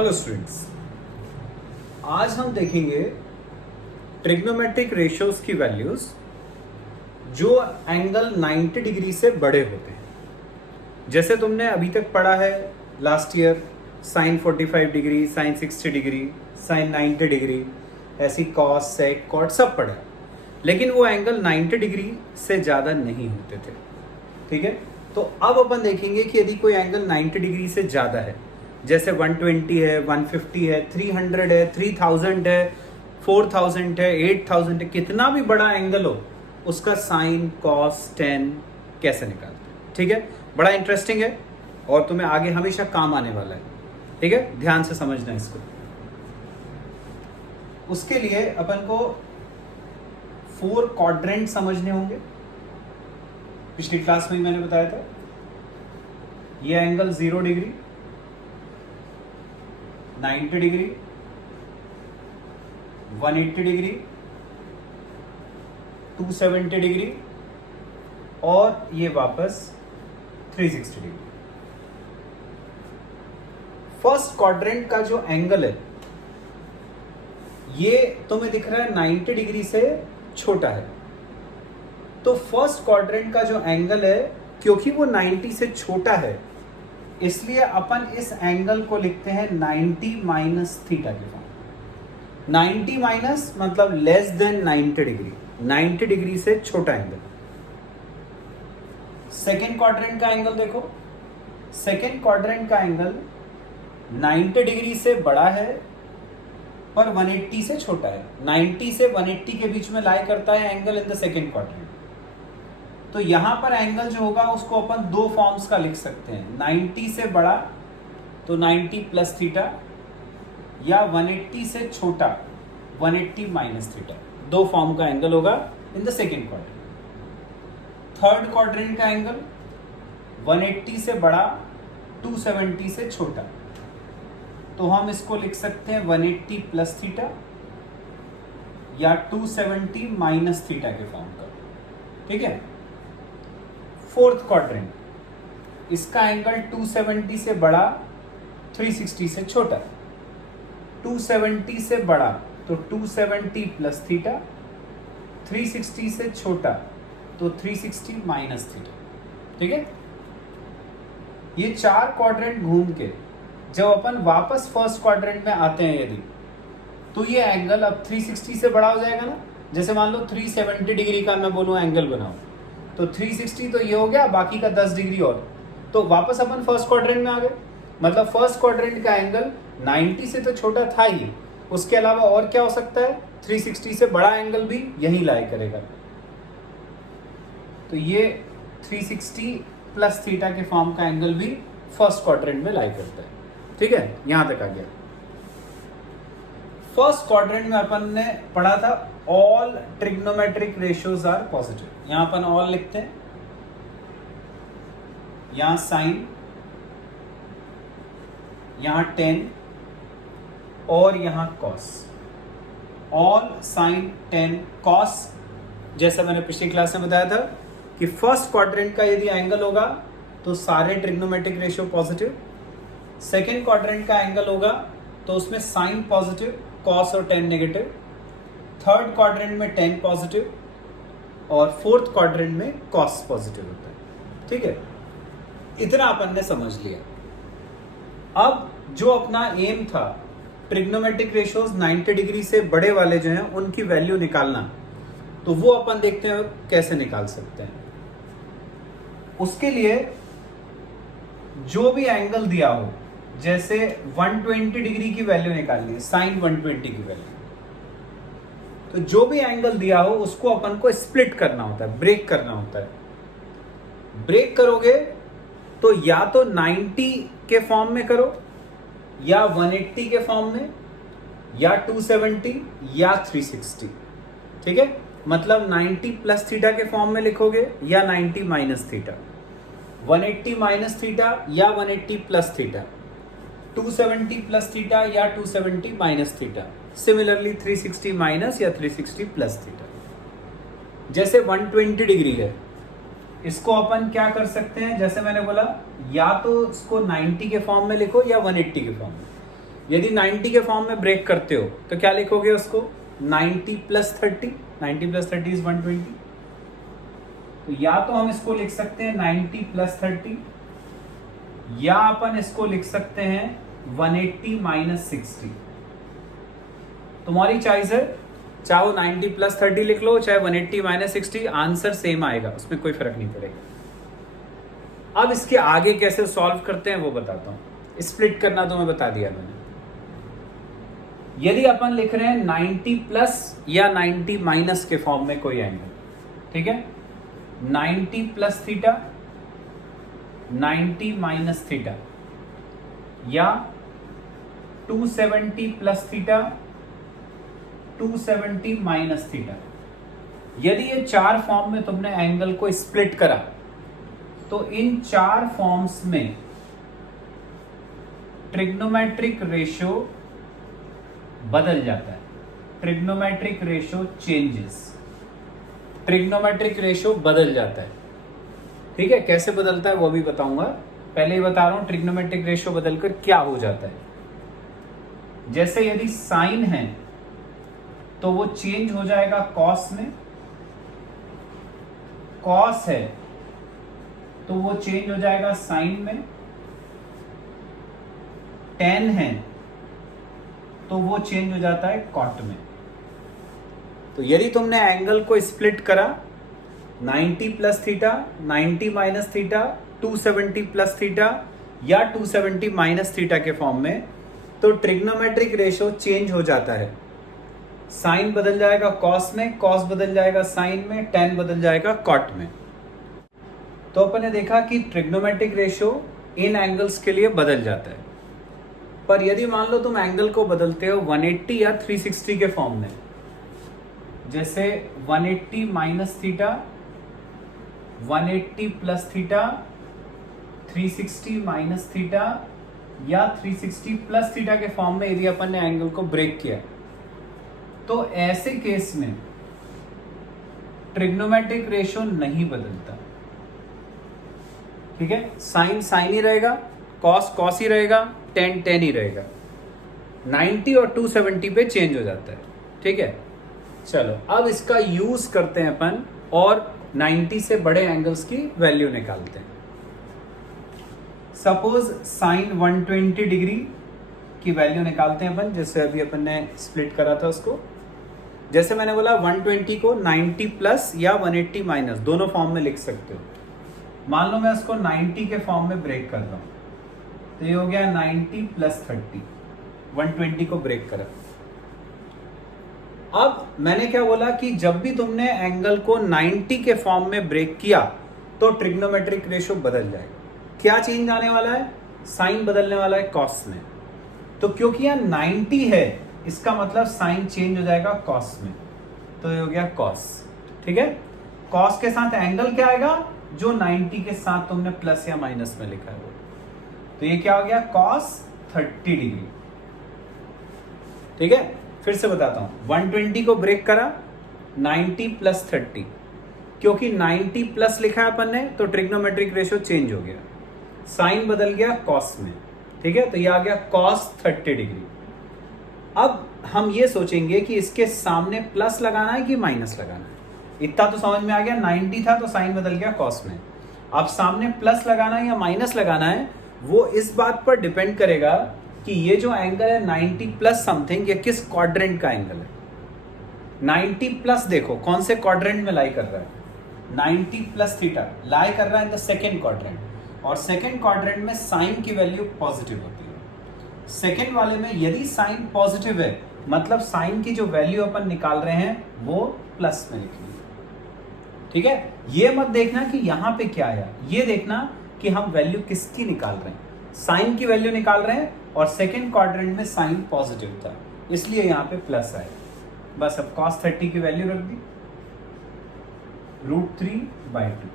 Hello students, आज हम देखेंगे ट्रिग्नोमेट्रिक रेशियोज की वैल्यूज जो एंगल 90 डिग्री से बड़े होते हैं। जैसे तुमने अभी तक पढ़ा है last year sine 45 degree, sine 60 degree, sine 90 degree, ऐसी कॉस, सेक, कॉट सब पढ़ा, लेकिन वो एंगल 90 डिग्री से ज़्यादा नहीं होते थे। ठीक है, तो अब अपन देखेंगे कि यदि कोई एंगल 90 डिग्री से ज़्यादा है, जैसे 120 है, 150 है, 300 है, 3000 है, 4000 है, 8000 है, कितना भी बड़ा एंगल हो उसका साइन, कॉस, टेन कैसे निकालते हैं। ठीक है, बड़ा इंटरेस्टिंग है और तुम्हें आगे हमेशा काम आने वाला है। ठीक है, ध्यान से समझना इसको। उसके लिए अपन को 4 क्वाड्रेंट समझने होंगे। पिछली क्लास में ही मैंने बताया था, ये angle 0 degree, 90 degree, 180 degree, 270 degree और ये वापस 360 डिग्री। फर्स्ट क्वाड्रेंट का जो एंगल है ये तुम्हें दिख रहा है 90 डिग्री से छोटा है। तो फर्स्ट क्वाड्रेंट का जो एंगल है, क्योंकि वो 90 से छोटा है, इसलिए अपन इस एंगल को लिखते हैं 90 माइनस थीटा के फॉर्म। 90 माइनस मतलब लेस देन 90 डिग्री, 90 डिग्री से छोटा एंगल। सेकेंड क्वाड्रेंट का एंगल देखो, सेकेंड क्वाड्रेंट का एंगल 90 डिग्री से बड़ा है पर 180 से छोटा है। 90 से 180 के बीच में लाई करता है angle in the second quadrant. तो यहां पर एंगल जो होगा उसको अपन दो फॉर्म्स का लिख सकते हैं। 90 से बड़ा तो 90 प्लस थीटा, या 180 से छोटा 180 माइनस थीटा। दो फॉर्म का एंगल होगा in the second quadrant. Third quadrant का एंगल 180 से बड़ा, 270 से छोटा, तो हम इसको लिख सकते हैं 180 प्लस थीटा या 270 माइनस थीटा के फॉर्म का। ठीक है। फोर्थ क्वाड्रेंट, इसका एंगल 270 से बड़ा, 360 से छोटा। 270 से बड़ा तो 270 प्लस थीटा, 360 से छोटा तो 360 माइनस थीटा। ठीक है। ये चार क्वाड्रेंट घूम के जब अपन वापस फर्स्ट क्वाड्रेंट में आते हैं यदि, तो ये एंगल अब 360 से बड़ा हो जाएगा ना। जैसे मान लो 370 डिग्री का मैं बोलूं एंगल बनाओ, तो 360 तो ये हो गया, बाकी का 10 डिग्री और, तो वापस अपन फर्स्ट क्वाड्रेंट में आ गए। मतलब फर्स्ट क्वाड्रेंट का एंगल 90 से तो छोटा था ही, उसके अलावा और क्या हो सकता है, 360 से बड़ा एंगल भी यही लाई करेगा। तो ये 360 प्लस थीटा के फॉर्म का एंगल भी फर्स्ट क्वाड्रेंट में लाई करता है। ठीक है, यहां तक आ गया। फर्स्ट क्वाड्रेंट में अपन ने पढ़ा था all trigonometric ratios are positive. यहां अपन ऑल लिखते हैं, यहां साइन, यहां टेन और यहां cos. All sine, tan, cos. जैसा मैंने पिछली क्लास में बताया था कि फर्स्ट क्वाड्रेंट का यदि एंगल होगा तो सारे trigonometric ratio positive. Second quadrant का एंगल होगा तो उसमें साइन पॉजिटिव, कॉस और टेन नेगेटिव। थर्ड क्वाड्रेंट में टेन पॉजिटिव और फोर्थ क्वाड्रेंट में कॉस पॉजिटिव होता है। ठीक है, इतना अपन ने समझ लिया। अब जो अपना एम था ट्रिग्नोमेट्रिक रेशियोज 90 डिग्री से बड़े वाले जो हैं उनकी वैल्यू निकालना, तो वो अपन देखते हैं कैसे निकाल सकते हैं। उसके लिए जो भी एंगल दिया हो, जैसे 120 डिग्री की वैल्यू निकालनी है, साइन 120 की वैल्यू, तो जो भी एंगल दिया हो उसको अपन को स्प्लिट करना होता है, ब्रेक करना होता है। ब्रेक करोगे तो या तो 90 के फॉर्म में करो, या 180 के फॉर्म में, या 270 या 360। ठीक है, मतलब 90 प्लस थीटा के फॉर्म में लिखोगे या 90 माइनस थीटा, 180 माइनस थीटा या 180 प्लस थीटा, 270 प्लस थीटा या 270 माइनस थीटा, सिमिलरली 360 माइनस या 360 प्लस थीटा। जैसे 120 डिग्री है, इसको अपन क्या कर सकते हैं, जैसे मैंने बोला या तो इसको 90 के फॉर्म में लिखो या 180 के फॉर्म में। यदि 90 के फॉर्म में ब्रेक करते हो तो क्या लिखोगे उसको? 90 प्लस 30, 90 प्लस 30 इज 120। तो या तो हम इसको लिख सकते हैं 90 प्लस 30, या अपन इसको लिख सकते हैं 180 माइनस 60। तुम्हारी चॉइस है, चाहे 90 प्लस 30 लिख लो, चाहे 180 माइनस 60, आंसर सेम आएगा, उसमें कोई फर्क नहीं पड़ेगा। अब इसके आगे कैसे सॉल्व करते हैं वो बताता हूं। स्प्लिट करना तो मैं बता दिया मैंने। यदि अपन लिख रहे हैं 90 प्लस या 90 माइनस के फॉर्म में कोई एंगल, ठीक है, 90 प्लस थीटा, 90 माइनस थीटा, या 270 प्लस थीटा, 270 माइनस थीटा। यदि ये चार फॉर्म में तुमने एंगल को स्प्लिट करा तो इन चार फॉर्म्स में ट्रिग्नोमेट्रिक रेशियो बदल जाता है। Trigonometric ratio changes, trigonometric ratio बदल जाता है। ठीक है, कैसे बदलता है वो भी बताऊंगा, पहले ही बता रहा हूं ट्रिग्नोमेट्रिक रेशियो बदलकर क्या हो जाता है। जैसे यदि साइन है तो वो चेंज हो जाएगा कॉस में, कॉस है तो वो चेंज हो जाएगा साइन में, टेन है तो वो चेंज हो जाता है कॉट में। तो यदि तुमने एंगल को स्प्लिट करा 90 plus theta, 90 minus theta, 270 plus theta या 270 माइनस थीटा के फॉर्म में, तो ट्रिग्नोमेट्रिक रेशियो चेंज हो जाता है। साइन बदल जाएगा कॉस में, कॉस बदल जाएगा साइन में, टेन बदल जाएगा कॉट में। तो अपन ने देखा कि ट्रिग्नोमेट्रिक रेशियो इन एंगल्स के लिए बदल जाता है। पर यदि मान लो तुम एंगल को बदलते हो 180 या 360 के फॉर्म में, जैसे 180 minus theta, 180 plus theta, 360 minus theta या 360 प्लस थीटा के फॉर्म में यदि अपन ने एंगल को ब्रेक किया, तो ऐसे केस में ट्रिग्नोमेट्रिक रेशियो नहीं बदलता। ठीक है, साइन साइन ही रहेगा, कॉस कॉस ही रहेगा, टेन टेन ही रहेगा। 90 और 270 पे चेंज हो जाता है। ठीक है, चलो अब इसका यूज करते हैं अपन और 90 से बड़े एंगल्स की वैल्यू निकालते हैं। सपोज साइन 120 डिग्री की वैल्यू निकालते हैं अपन, जैसे अभी अपन ने स्प्लिट करा था उसको। जैसे मैंने बोला 120 को 90 प्लस या 180 माइनस दोनों फॉर्म में लिख सकते हो। मान लो मैं उसको 90 के फॉर्म में ब्रेक कर रहा हूं, तो ये हो गया 90 प्लस 30, 120 को ब्रेक करा। अब मैंने क्या बोला कि जब भी तुमने एंगल को 90 के फॉर्म में ब्रेक किया तो ट्रिग्नोमेट्रिक रेशियो बदल जाएगा। क्या चेंज आने वाला है? साइन बदलने वाला है कॉस में। तो क्योंकि यहां 90 है, इसका मतलब साइन चेंज हो जाएगा कॉस में, तो ये हो गया कॉस। ठीक है, कॉस के साथ एंगल क्या आएगा? जो 90 के साथ तुमने प्लस या माइनस में लिखा है वो। तो ये क्या हो गया? Cos 30 degree. ठीक है, फिर से बताता हूं, 120 को ब्रेक करा 90 प्लस 30, क्योंकि 90 प्लस लिखा है अपन ने तो ट्रिग्नोमेट्रिक रेशियो चेंज हो गया, साइन बदल गया कॉस में। ठीक है, तो ये आ गया कॉस 30 डिग्री। अब हम ये सोचेंगे कि इसके सामने प्लस लगाना है कि माइनस लगाना है। इतना तो समझ में आ गया, 90 था तो साइन बदल गया कॉस में। अब सामने प्लस लगाना है या माइनस लगाना है, वो इस बात पर डिपेंड करेगा कि ये जो एंगल है 90 प्लस समथिंग, ये किस क्वाड्रेंट का एंगल है। 90 प्लस देखो कौन से क्वाड्रेंट में लाई कर रहा है, 90 प्लस थीटा लाई कर रहा है इन द सेकेंड क्वाड्रेंट, और सेकेंड क्वाड्रेंट में साइन की वैल्यू पॉजिटिव होती है। सेकेंड वाले में यदि साइन पॉजिटिव है, मतलब साइन की जो वैल्यू अपन निकाल रहे हैं वो प्लस में लिखनी है। ठीक है, ये मत देखना कि यहां पे क्या आया, ये देखना कि हम वैल्यू किसकी निकाल रहे हैं। साइन की वैल्यू निकाल रहे हैं और सेकेंड क्वाड्रेंट में साइन पॉजिटिव था, इसलिए यहां पे प्लस आया। बस अब cos 30 की वैल्यू रख दी, √3/2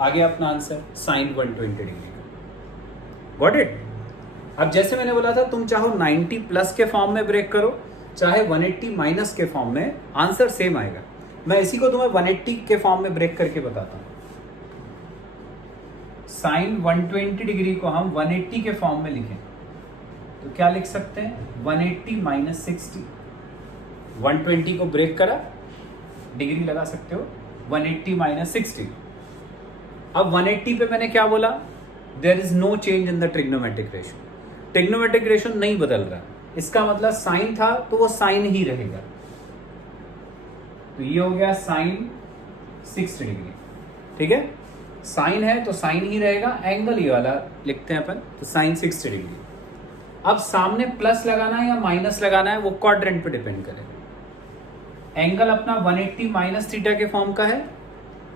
आ गया अपना आंसर, साइन 120 डिग्री का। Got it? अब जैसे मैंने बोला था, तुम चाहो 90 प्लस के फॉर्म में ब्रेक करो, चाहे 180 माइनस के फॉर्म में, आंसर सेम आएगा। मैं इसी को तुम्हें 180 के फॉर्म में ब्रेक करके बताता हूं। साइन 120 डिग्री को हम 180 के फॉर्म में लिखें तो क्या लिख सकते हैं 180 माइनस 60। 120 को ब्रेक करा, डिग्री लगा सकते हो, 180 माइनस 60। अब 180 पे मैंने क्या बोला, there is no change in the trigonometric ratio. Trigonometric ratio नहीं बदल रहा, इसका मतलब साइन था तो वो साइन ही रहेगा। तो ये हो गया साइन 60 डिग्री, ठीक है, साइन है तो साइन ही रहेगा, एंगल ये वाला लिखते हैं अपन, तो साइन 60 डिग्री। अब सामने प्लस लगाना है या माइनस लगाना है वो क्वाड्रेंट पे डिपेंड करेगा। एंगल अपना 180 माइनस थीटा के फॉर्म का है,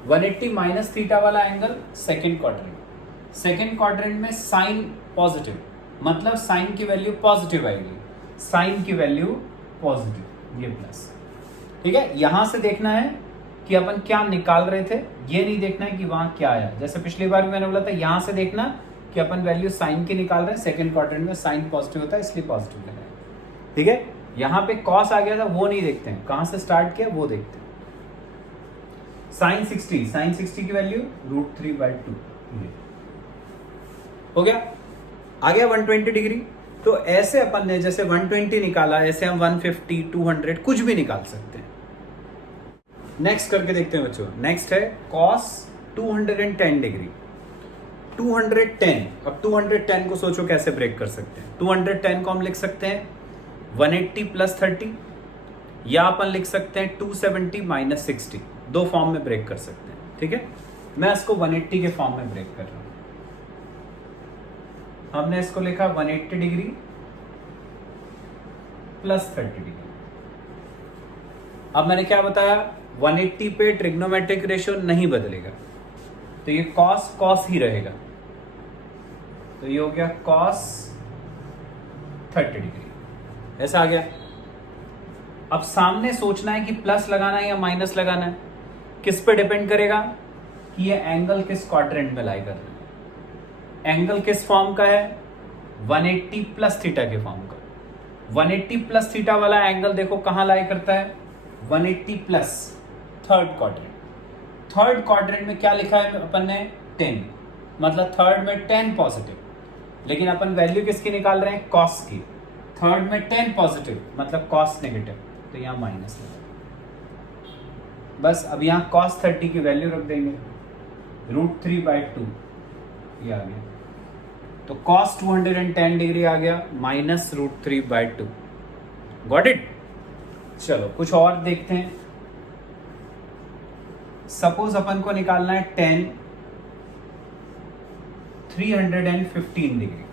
180 माइनस थीटा वाला angle second quadrant. Second quadrant में साइन पॉजिटिव, मतलब साइन की वैल्यू पॉजिटिव आएगी, साइन की वैल्यू पॉजिटिव, ये प्लस, ठीक है। यहां से देखना है कि अपन क्या निकाल रहे थे, ये नहीं देखना है कि वहां क्या आया। जैसे पिछली बार भी मैंने बोला था, यहां से देखना कि अपन वैल्यू साइन की निकाल रहे हैं, सेकंड क्वाड्रेंट में साइन पॉजिटिव होता है इसलिए पॉजिटिव लगाए, ठीक है। यहां पे कॉस आ गया था वो नहीं देखते हैं, कहां से स्टार्ट किया वो देखते हैं। साइन 60 की वैल्यू √3/2 हो गया। आ गया 120 डिग्री। तो ऐसे अपन ने जैसे 120 निकाला, ऐसे हम 150, 200 कुछ भी निकाल सकते हैं। नेक्स्ट करके देखते हैं बच्चों। नेक्स्ट है cos 210 डिग्री। 210, अब 210 को सोचो कैसे ब्रेक कर सकते हैं। 210 को हम लिख सकते हैं 180 प्लस 30, या अपन लिख सकते हैं 270 माइनस 60। दो फॉर्म में ब्रेक कर सकते हैं, ठीक है। मैं इसको 180 के फॉर्म में ब्रेक कर रहा हूं। हमने इसको लिखा 180 डिग्री प्लस 30 डिग्री। अब मैंने क्या बताया, 180 पे ट्रिग्नोमेट्रिक रेशियो नहीं बदलेगा, तो ये cos ही रहेगा। तो ये हो गया cos 30 डिग्री, ऐसा आ गया। अब सामने सोचना है कि प्लस लगाना है या माइनस लगाना है, किस पे डिपेंड करेगा कि ये एंगल किस क्वाड्रेंट में लाई कर रहा है। एंगल किस फॉर्म का है, 180 प्लस थीटा के फॉर्म का। 180 प्लस थीटा वाला एंगल देखो कहां लाई करता है, 180 plus third quadrant. Third quadrant में क्या लिखा है अपन ने 10, मतलब थर्ड में 10 पॉजिटिव, लेकिन अपन वैल्यू किसकी निकाल रहे हैं, कॉस की। थर्ड में 10 पॉजिटिव मतलब कॉस नेगेटिव, तो यहां माइनस लगा। बस अब यहां cos 30 की वैल्यू रख देंगे, √3/2 ये आ गया। तो cos 210 डिग्री आ गया माइनस √3/2। Got it. चलो कुछ और देखते हैं। सपोज अपन को निकालना है tan 315 डिग्री।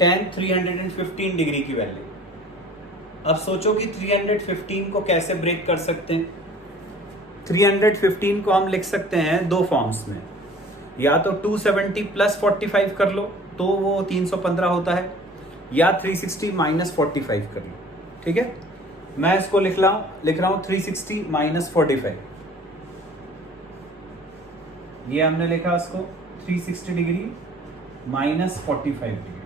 tan 315 डिग्री की वैल्यू। अब सोचो कि 315 को कैसे ब्रेक कर सकते हैं। 315 को हम लिख सकते हैं दो फॉर्म्स में, या तो 270 प्लस 45 कर लो तो वो 315 होता है, या 360 माइनस 45 कर लो, ठीक है। मैं इसको लिख रहा हूं 360 माइनस 45। ये हमने लिखा इसको 360 डिग्री माइनस 45 डिग्री।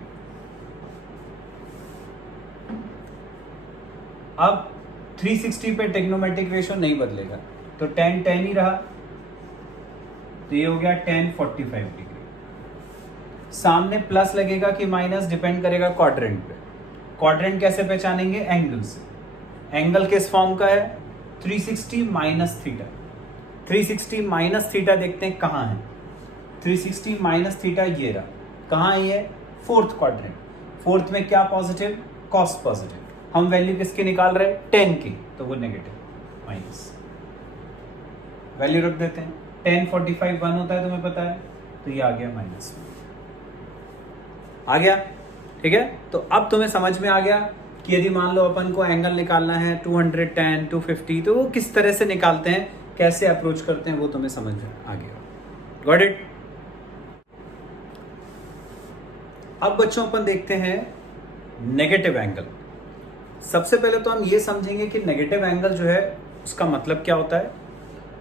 अब 360 पे ट्रिग्नोमेट्रिक रेशियो नहीं बदलेगा, तो tan ही रहा, तो ये हो गया tan 45 डिग्री। सामने प्लस लगेगा कि माइनस डिपेंड करेगा क्वाड्रेंट पे। क्वाड्रेंट कैसे पहचानेंगे, एंगल से। एंगल किस फॉर्म का है, 360 माइनस थीटा। 360 माइनस थीटा देखते हैं कहाँ है। 360 माइनस थीटा ये रहा, कहाँ है ये, फोर्थ क्वाड्रेंट। फोर्थ में क्या पॉजिटिव, कॉस पॉजिटिव। हम वैल्यू किसकी निकाल रहे हैं, 10 की, तो वो नेगेटिव माइनस वैल्यू रख देते हैं। tan 45 1 होता है तुम्हें पता है, तो ये आ गया माइनस आ गया, ठीक है। तो अब तुम्हें समझ में आ गया कि यदि मान लो अपन को एंगल निकालना है 210, 250, तो वो किस तरह से निकालते हैं, कैसे अप्रोच करते हैं, वो तुम्हें समझ आ गया। Got it. अब बच्चों अपन देखते हैं नेगेटिव एंगल। सबसे पहले तो हम ये समझेंगे कि नेगेटिव एंगल जो है उसका मतलब क्या होता है,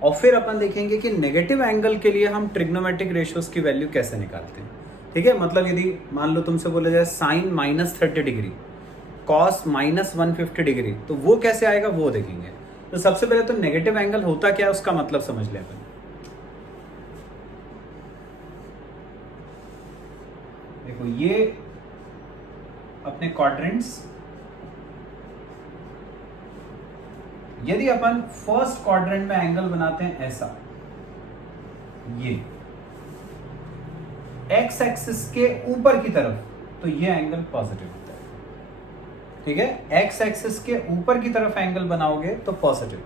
और फिर अपन देखेंगे कि नेगेटिव एंगल के लिए हम ट्रिग्नोमेट्रिक रेशियोज की वैल्यू कैसे निकालते हैं, ठीक है। मतलब यदि मान लो तुमसे बोला जाए sine minus 30 degree, cos minus 150 degree, तो वो कैसे आएगा वो देखेंगे। तो सबसे पहले तो नेगेटिव एंगल होता क्या है उसका मतलब समझ ले अपन। देखो ये, अब अपने क्वाड्रेंट्स। यदि अपन फर्स्ट क्वाड्रेंट में एंगल बनाते हैं ऐसा, ये एक्स एक्सिस के ऊपर की तरफ, तो ये एंगल पॉजिटिव होता है। ठीक है, एक्स एक्सिस के ऊपर की तरफ एंगल बनाओगे तो पॉजिटिव,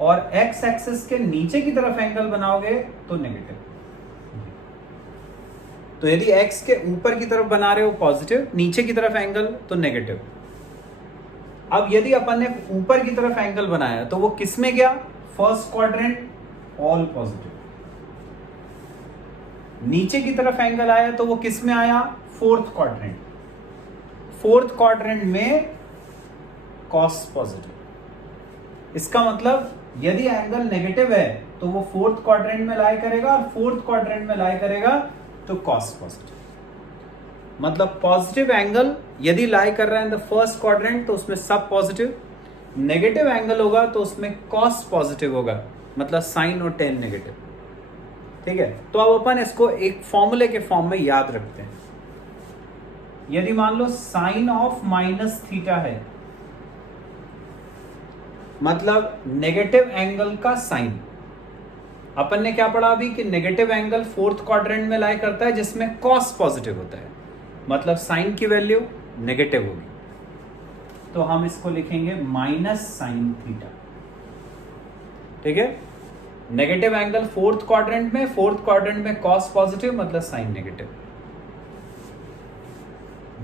और एक्स एक्सिस के नीचे की तरफ एंगल बनाओगे तो नेगेटिव। तो यदि एक्स के ऊपर की तरफ बना रहे हो पॉजिटिव, नीचे की तरफ एंगल तो नेगेटिव। अब यदि अपन ने ऊपर की तरफ एंगल बनाया तो वो किस में गया? First quadrant, all positive. नीचे की तरफ एंगल आया तो वो किस में आया? Fourth quadrant. फोर्थ क्वाड्रेंट में कॉस पॉजिटिव। इसका मतलब यदि एंगल नेगेटिव है तो वो फोर्थ क्वाड्रेंट में लाई करेगा, और फोर्थ क्वाड्रेंट में लाई करेगा तो कॉस पॉजिटिव। मतलब पॉजिटिव एंगल यदि लाई कर रहा है इन द फर्स्ट क्वाड्रेंट तो उसमें सब पॉजिटिव, नेगेटिव एंगल होगा तो उसमें कॉस पॉजिटिव होगा, मतलब साइन और टेन नेगेटिव। ठीक है, तो अब अपन इसको एक फॉर्मूले के फॉर्म में याद रखते हैं। यदि मान लो साइन ऑफ माइनस थीटा है, मतलब नेगेटिव एंगल का साइन। अपन ने क्या पढ़ा अभी कि नेगेटिव एंगल फोर्थ क्वाड्रेंट में लाई करता है जिसमें कॉस पॉजिटिव होता है, मतलब साइन की वैल्यू नेगेटिव होगी। तो हम इसको लिखेंगे माइनस साइन थीटा। ठीक है, नेगेटिव एंगल फोर्थ क्वाड्रेंट में कॉस पॉजिटिव मतलब sine negative.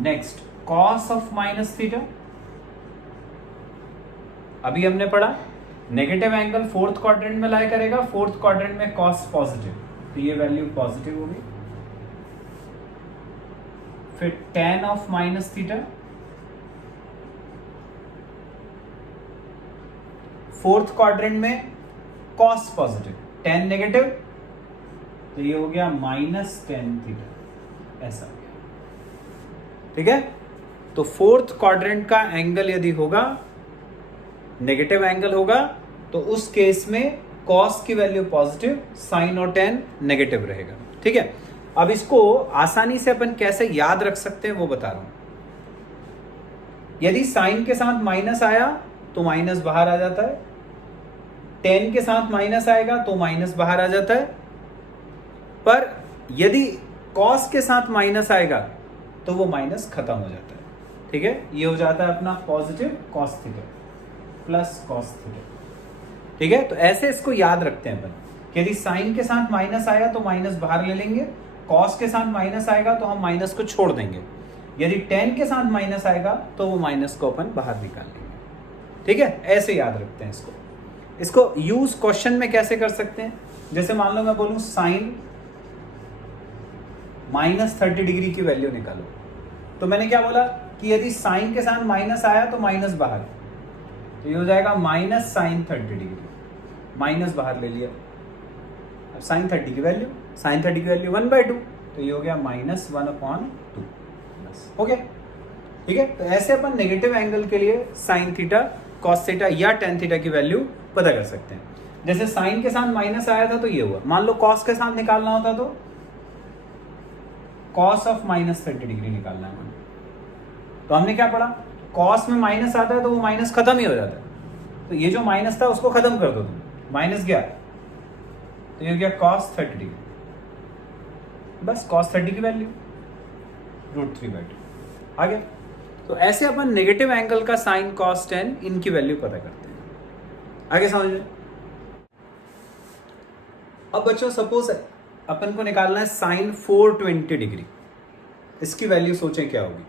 Next, cos of minus theta. अभी हमने पढ़ा नेगेटिव एंगल फोर्थ क्वाड्रेंट में लाई करेगा, फोर्थ क्वाड्रेंट में कॉस पॉजिटिव, तो ये वैल्यू पॉजिटिव होगी। फिर tan of minus theta, fourth quadrant में कॉस पॉजिटिव, tan नेगेटिव, तो ये हो गया माइनस tan थीटा, ऐसा हो गया। ठीक है, तो फोर्थ क्वाड्रेंट का एंगल यदि होगा नेगेटिव एंगल होगा तो उस केस में कॉस की वैल्यू पॉजिटिव, साइन और टेन नेगेटिव रहेगा। ठीक है, अब इसको आसानी से अपन कैसे याद रख सकते हैं वो बता रहा हूं। यदि साइन के साथ माइनस आया तो माइनस बाहर आ जाता है, टेन के साथ माइनस आएगा तो माइनस बाहर आ जाता है, पर यदि कॉस के साथ माइनस आएगा तो वो माइनस खत्म हो जाता है। ठीक है, ये हो जाता है अपना positive cos theta plus cos theta. ठीक है, तो ऐसे इसको याद रखते हैं अपन। यदि साइन के साथ माइनस आया तो माइनस बाहर ले लेंगे, कॉस के साथ माइनस आएगा तो हम माइनस को छोड़ देंगे, यदि टेन के साथ माइनस आएगा तो वो माइनस को अपन बाहर निकाल लेंगे। ठीक है, ऐसे याद रखते हैं इसको। इसको यूज क्वेश्चन में कैसे कर सकते हैं? जैसे मान लो मैं बोलूं साइन माइनस 30 डिग्री की वैल्यू निकालो, तो मैंने क्या बोला कि यदि साइन के साथ माइनस आया तो माइनस बाहर, तो ये हो जाएगा माइनस साइन 30 डिग्री, माइनस बाहर ले लिया। अब साइन 30 की वैल्यू, साइन 30 की वैल्यू 1/2, तो ये हो गया माइनस 1/2, बस हो गया। ठीक है, तो ऐसे अपन नेगेटिव एंगल के लिए साइन थीटा, कॉस थीटा या टेन थीटा की वैल्यू पता कर सकते हैं। जैसे साइन के साथ माइनस आया था तो ये हुआ, मान लो कॉस के साथ निकालना होता तो कॉस ऑफ माइनस 30 डिग्री निकालना है। तो हमने क्या पढ़ा, कॉस में माइनस आता है तो वो माइनस खत्म ही हो जाता है, तो ये जो माइनस था उसको खत्म कर दो तुम, माइनस गया तो ये हो गया कॉस 30 डिग्री, बस कॉस 30 की वैल्यू √3/2 आ गया। तो ऐसे अपन नेगेटिव एंगल का साइन कॉस टेन इनकी वैल्यू पता करते हैं। आगे समझ में। अब बच्चों सपोज अपन को निकालना है साइन 420 डिग्री, इसकी वैल्यू सोचें क्या होगी।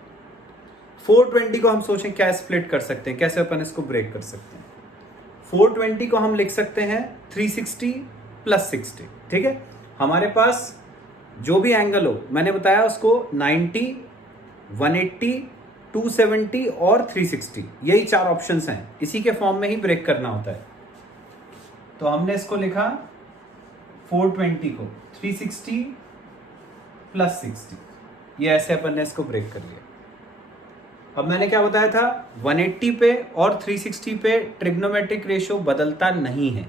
420 को हम सोचें क्या स्प्लिट कर सकते हैं, कैसे अपन इसको ब्रेक कर सकते हैं। 420 को हम लिख सकते हैं 360 + 60। ठीक है, हमारे पास जो भी एंगल हो मैंने बताया उसको 90, 180, 270 और 360, यही 4 ऑप्शंस हैं, इसी के फॉर्म में ही ब्रेक करना होता है। तो हमने इसको लिखा 420 को 360 + 60, ये ऐसे अपन ने इसको ब्रेक कर लिया। अब मैंने क्या बताया था, 180 पे और 360 पे ट्रिग्नोमेट्रिक रेशियो बदलता नहीं है,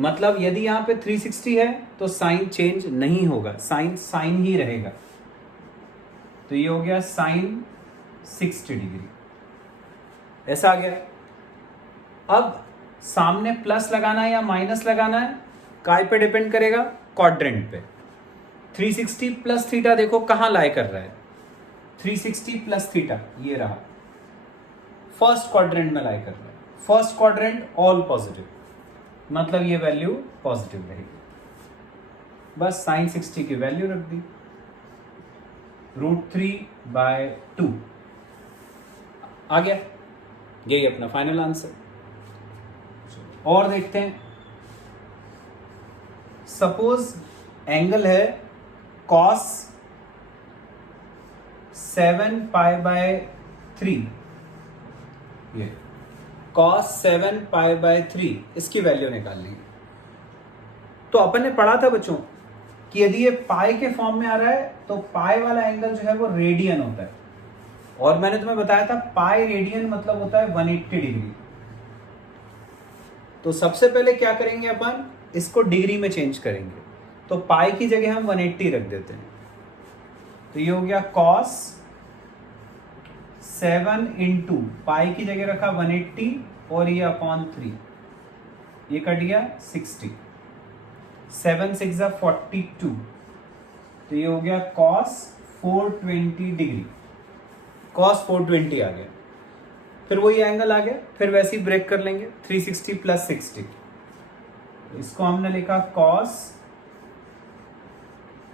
मतलब यदि यहाँ पे 360 है तो साइन चेंज नहीं होगा, साइन साइन ही रहेगा। तो ये हो गया साइन 60 डिग्री। ऐसा आ गया। अब सामने प्लस लगाना है या माइनस लगाना है, काय पे डिपेंड करेगा? क्वाड्रेंट पे। 360 प्लस थीटा देखो कहाँ लाई कर रहा है, 360 प्लस थीटा ये रहा, फर्स्ट क्वाड्रेंट में लाई कर रहा है। फर्स्ट क्वाड्रेंट ऑल पॉजिटिव, मतलब ये वैल्यू पॉजिटिव रहेगी। बस साइन 60 की वैल्यू रख दी, √3/2 आ गया। यही अपना फाइनल आंसर। और देखते हैं, सपोज एंगल है cos 7π/3, ये cos 7π/3 इसकी वैल्यू निकालनी है। तो अपन ने पढ़ा था बच्चों कि यदि ये पाई के फॉर्म में आ रहा है तो पाई वाला एंगल जो है वो रेडियन होता है, और मैंने तुम्हें बताया था पाई रेडियन मतलब होता है 180 डिग्री। तो सबसे पहले क्या करेंगे अपन, इसको डिग्री में चेंज करेंगे। तो पाई की जगह हम 180 रख देते हैं। तो ये हो गया cos 7 इंटू पाई की जगह रखा 180 और ये अपॉन 3, ये कट गया 60, 7 6 42, तो ये हो गया cos 420 डिग्री, cos 420 आ गया। फिर वही एंगल आ गया, फिर वैसे ही ब्रेक कर लेंगे 360 प्लस 60, इसको हमने लिखा cos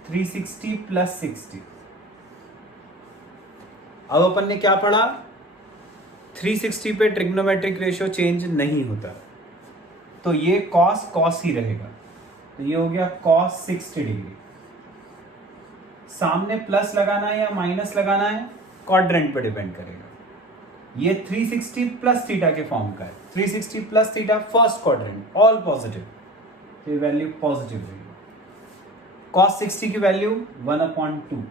360 प्लस 60। अब अपन ने क्या पढ़ा, 360 पे ट्रिग्नोमेट्रिक रेशियो चेंज नहीं होता, तो ये cos ही रहेगा। तो ये हो गया cos 60 डिग्री। सामने प्लस लगाना है या माइनस लगाना है, क्वाड्रेंट पे डिपेंड करेगा। ये 360 प्लस थीटा के फॉर्म का है, 360 plus theta first quadrant all positive, तो ये वैल्यू पॉजिटिव रहेगी। cos 60 की वैल्यू 1/2,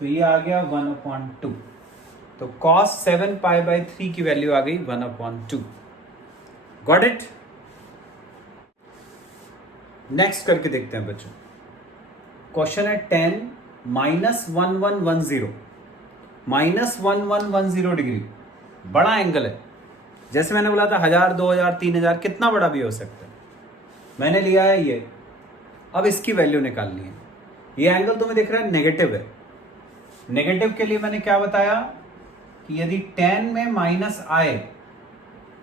तो ये आ गया 1/2। तो cos 7π/3 की वैल्यू आ गई 1/2। Got it? नेक्स्ट करके देखते हैं बच्चों। क्वेश्चन है 10 -1110 -1110 डिग्री, बड़ा एंगल है। जैसे मैंने बोला था 1000 2000 3000 कितना बड़ा भी हो सकता है, मैंने लिया है ये। अब इसकी वैल्यू निकालनी है। ये एंगल तुम्हें दिख रहा है नेगेटिव है। नेगेटिव के लिए मैंने क्या बताया कि यदि 10 में माइनस आए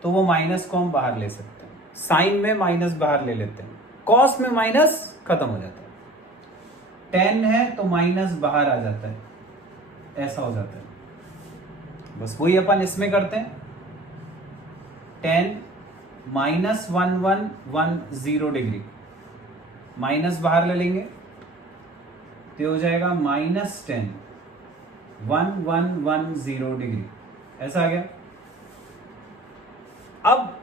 तो वो माइनस को हम बाहर ले सकते हैं, साइन में माइनस बाहर ले लेते हैं, कॉस में माइनस खत्म हो जाता है, 10 है तो माइनस बाहर आ जाता है, ऐसा हो जाता है। बस वही अपन इसमें करते हैं, 10 -1110 डिग्री, माइनस बाहर ले लेंगे तो हो जाएगा -10 1110 डिग्री, ऐसा आ गया। अब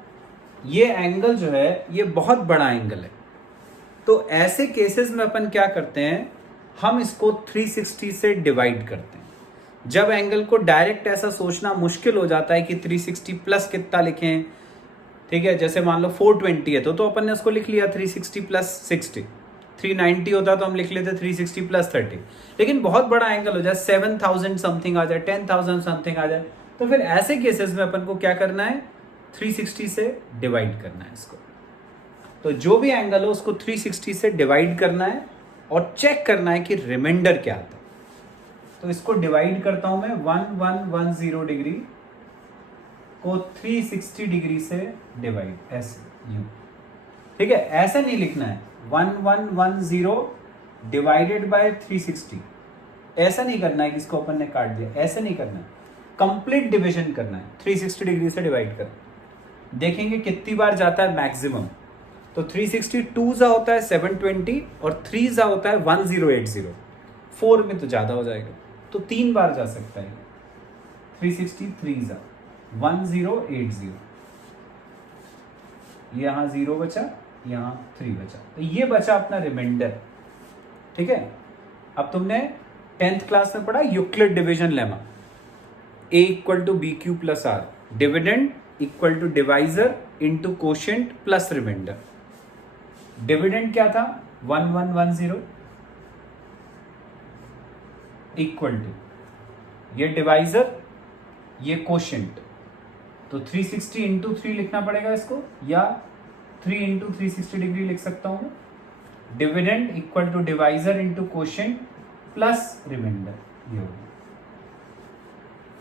ये एंगल जो है ये बहुत बड़ा एंगल है, तो ऐसे केसेस में अपन क्या करते हैं, हम इसको 360 से डिवाइड करते हैं। जब एंगल को डायरेक्ट ऐसा सोचना मुश्किल हो जाता है कि 360 प्लस कितना लिखें, ठीक है, जैसे मान लो 420 है तो अपन ने उसको लिख लिया 360 प्लस 60, 390 होता तो हम लिख लेते 360 प्लस 30। लेकिन बहुत बड़ा एंगल हो जाए, 7000 समथिंग आ जाए, 10,000 समथिंग आ जाए, तो फिर ऐसे केसेस में अपन को क्या करना है, 360 से डिवाइड करना है इसको। तो जो भी एंगल हो उसको 360 से डिवाइड करना है और चेक करना है कि रिमाइंडर क्या आता है। तो इसको डिवाइड करता हूं मैं, 1110 डिग्री को 360 डिग्री से डिवाइड, ऐसे यूं, ठीक है। ऐसा नहीं लिखना है 1110 डिवाइडेड बाय 360, ऐसा नहीं करना है कि इसको अपन ने काट दिया, ऐसा नहीं करना है, कंप्लीट डिवीजन करना है, 360 डिग्री से डिवाइड कर। देखेंगे कितनी बार जाता है मैक्सिमम। तो 360 2 जा होता है 720 और 3 जा होता है 1080, 4 में तो ज्यादा हो जाएगा, तो 3 बार जा सकता है 360 3 जा 1080, यहां 0 बचा, यहां 3 बचा, तो ये बचा अपना रिमाइंडर, ठीक है। अब तुमने 10th क्लास में पढ़ा Euclid division lemma, a = bq + r, dividend = divisor into quotient plus remainder. Dividend क्या था, 1110 इक्वल टू ये डिवाइजर ये कोशेंट, तो 360 इंटू 3 लिखना पड़ेगा इसको, या 3 इंटू 360 डिग्री लिख सकता हूं। Dividend equal to divisor into quotient plus remainder, ये हो गया।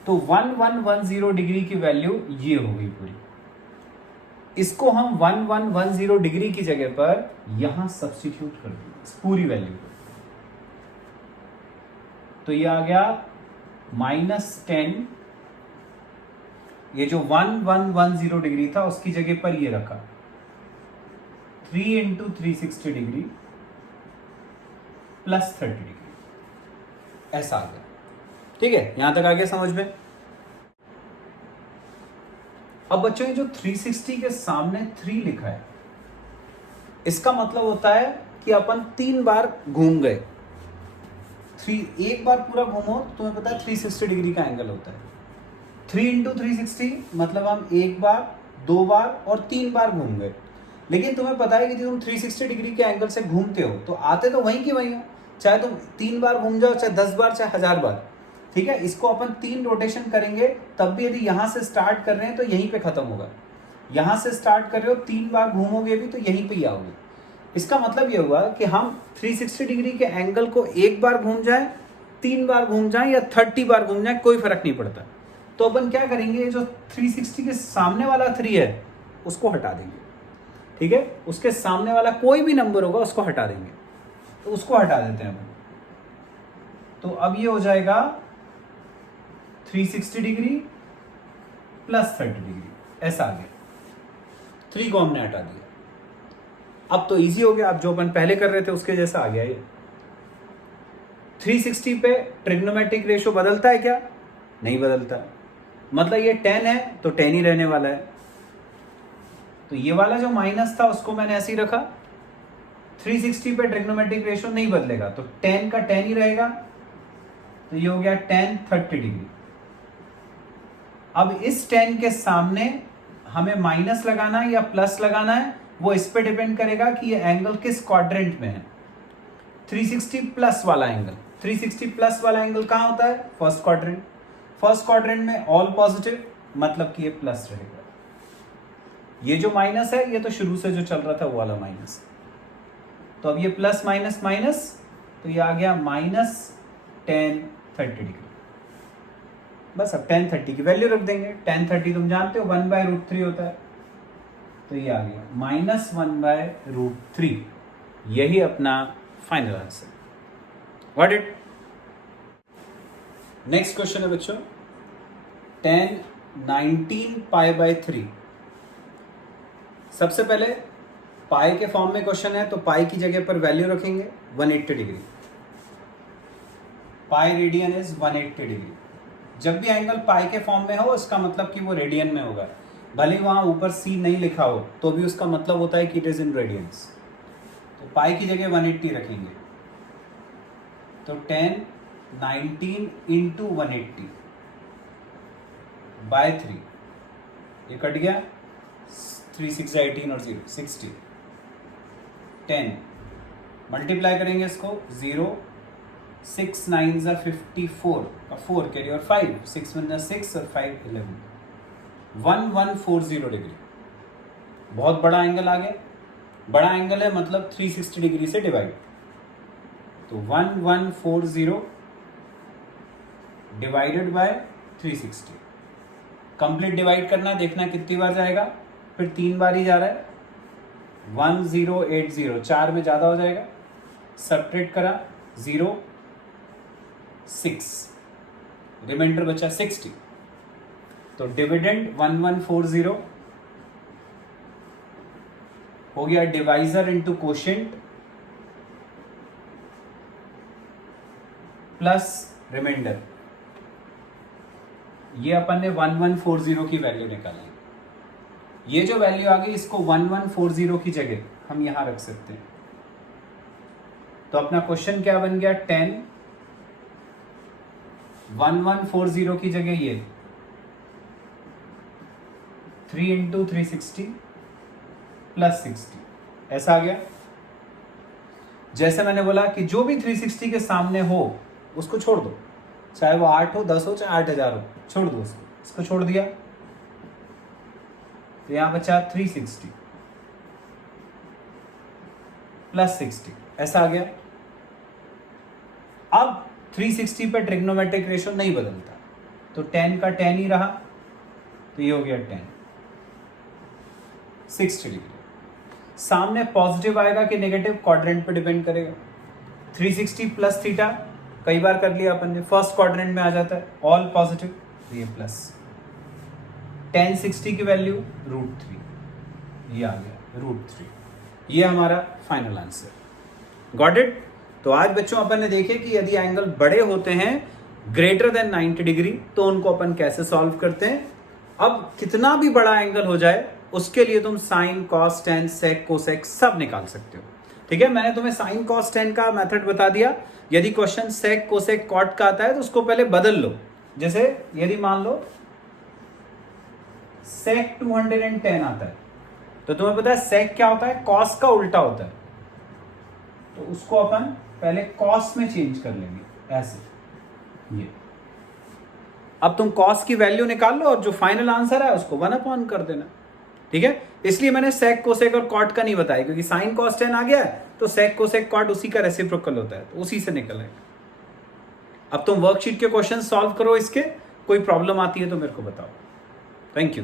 तो 1110 डिग्री की वैल्यू ये हो गई पूरी। इसको हम 1110 डिग्री की जगह पर यहां सब्स्टिट्यूट कर देंगे इस पूरी वैल्यू को, तो ये आ गया -10। ये जो 1110 डिग्री था उसकी जगह पर ये रखा 3 इंटू 360 डिग्री प्लस 30 डिग्री, ऐसा आ गया। ठीक है, यहां तक आ गया समझ में। अब बच्चों ये जो 360 के सामने 3 लिखा है, इसका मतलब होता है कि अपन 3 बार घूम गए। एक बार पूरा घूमो तो तुम्हें पता है 360 डिग्री का एंगल होता है। 3 इंटू 360 मतलब हम 1 बार, 2 बार और 3 बार घूम गए। लेकिन तुम्हें पता है कि जब तुम 360 डिग्री के एंगल से घूमते हो तो आते तो वहीं की वहीं हो, चाहे तुम 3 बार घूम जाओ, चाहे 10 बार, चाहे 1000 बार। ठीक है, इसको अपन 3 रोटेशन करेंगे, तब भी यदि यहां से स्टार्ट कर रहे हैं तो यहीं पे खत्म होगा। यहां से स्टार्ट कर रहे हो, 3 बार घूमोगे भी तो यहीं पे ही आओगे। इसका मतलब ये हुआ कि हम 360 डिग्री के एंगल को 1 बार घूम जाए, 3 बार घूम जाए या 30 बार घूम जाए, कोई फर्क नहीं पड़ता। तो अपन क्या करेंगे, जो 360 के सामने वाला 3 है उसको हटा देंगे। ठीक है, उसके सामने वाला कोई भी नंबर होगा उसको हटा देंगे, तो उसको हटा देते हैं अपन। तो अब ये हो जाएगा 360 डिग्री प्लस 30 डिग्री, ऐसा आ गया। 3 को हमने हटा दिया। अब तो इजी हो गया, अब जो अपन पहले कर रहे थे उसके जैसा आ गया ये। 360 पे ट्रिग्नोमेट्रिक रेशो बदलता है क्या? नहीं बदलता। मतलब ये 10 है तो 10 ही रहने वाला है। तो ये वाला जो माइनस था उसको मैंने ऐसे ही रखा। 360 पे ट्रिग्नोमेट्रिक रेशो नहीं बदलेगा, तो 10 का 10 ही रहेगा। तो ये हो गया 10 30 डिग्री। अब इस 10 के सामने हमें माइनस लगाना है या प्लस लगाना है, वो इस पे डिपेंड करेगा कि ये एंगल किस क्वाड्रेंट में है। 360 प्लस वाला एंगल, 360 प्लस वाला एंगल कहां होता है? First quadrant. फर्स्ट क्वाड्रेंट में ऑल पॉजिटिव, मतलब कि ये प्लस रहेगा। ये जो माइनस है ये तो शुरू से जो चल रहा था वो वाला माइनस। तो अब ये प्लस माइनस माइनस, तो ये आ गया -10 30 डिग्री। बस अब 10 30 की वैल्यू रख देंगे। 10 30 तुम जानते हो 1/√3 होता है, तो ये आ गया -1/√3। यही अपना final answer. What it. Next question है बच्चों 10 19 π/3। सबसे पहले पाई के फॉर्म में क्वेश्चन है, तो पाई की जगह पर वैल्यू रखेंगे 180 degree. Pi radian is 180 degree. जब भी एंगल पाई के फॉर्म में हो इसका मतलब कि वो रेडियन में होगा। भले ही वहां ऊपर सी नहीं लिखा हो तो भी उसका मतलब होता है कि इट इज इन रेडियंस। तो पाई की जगह 180 रखेंगे, तो 10 19 इंटू 180 बाय 3, ये कट गया, 3 6 18 और 0 60। 10 मल्टीप्लाई करेंगे इसको, 0 6 9 54 और 4 कैरी और 5 6 1 6 और 5 11 1140 डिग्री। बहुत बड़ा एंगल आ गया। बड़ा एंगल है मतलब 360 डिग्री से डिवाइड, तो 1140 डिवाइडेड बाय 360। कंप्लीट डिवाइड करना, देखना कितनी बार जाएगा, फिर 3 बार ही जा रहा है। 1080, 4 में ज्यादा हो जाएगा, सब्ट्रैक्ट करा 0 6, रिमाइंडर बचा 60। तो डिविडेंड 1140 हो गया, divisor into quotient plus remainder. ये अपन ने 1140 की वैल्यू निकाली। ये जो वैल्यू आ गई इसको 1140 की जगह हम यहां रख सकते हैं। तो अपना क्वेश्चन क्या बन गया, 10 1140 की जगह ये 3 इंटू 360 प्लस 60, ऐसा आ गया। जैसे मैंने बोला कि जो भी 360 के सामने हो उसको छोड़ दो, चाहे वो 8 हो 10 हो चाहे 8000 हो, छोड़ दो उसको। इसको छोड़ दिया तो यहां बचा 360 प्लस 60, ऐसा आ गया। अब 360 पे ट्रिग्नोमेट्रिक रेशियो नहीं बदलता, तो 10 का 10 ही रहा, तो ये हो गया 10, 60 डिग्री। सामने पॉजिटिव आएगा कि नेगेटिव, क्वाड्रेंट पे डिपेंड करेगा। 360 प्लस थीटा कई बार कर लिया अपन ने, फर्स्ट क्वाड्रेंट में आ जाता है, ऑल पॉजिटिव, तो ये प्लस। tan 60 की वैल्यू √3, ये आ गया √3। ये हमारा फाइनल आंसर। Got it? तो आज बच्चों अपन ने देखे कि यदि एंगल बड़े होते हैं ग्रेटर देन 90 डिग्री तो उनको अपन कैसे सॉल्व करते हैं। अब कितना भी बड़ा एंगल हो जाए उसके लिए तुम साइन, कॉस, टेन, सेक, कोसेक सब निकाल सकते हो। ठीक है, मैंने तुम्हें साइन, कॉस, टेन का मेथड बता दिया। यदि क्वेश्चन सेक, कोसेक, कॉट का आता है तो उसको पहले बदल लो। जैसे यदि मान लो सेक 210 आता है तो तुम्हें पता है सेक क्या होता है, कॉस का उल्टा होता है, तो उसको अपन पहले कॉस में चेंज कर लेंगे, ऐसे। ये अब तुम कॉस की वैल्यू निकाल लो और जो फाइनल आंसर है उसको 1/, कर देना। ठीक है, इसलिए मैंने सेक, कोसेक और कॉट का नहीं बताया, क्योंकि साइन, कॉस, टेन आ गया है तो सेक, कोसेक, कॉट उसी का रेसिप्रोकल होता है, तो उसी से निकलेगा। अब तुम वर्कशीट के क्वेश्चन सॉल्व करो, इसके कोई प्रॉब्लम आती है तो मेरे को बताओ। Thank you.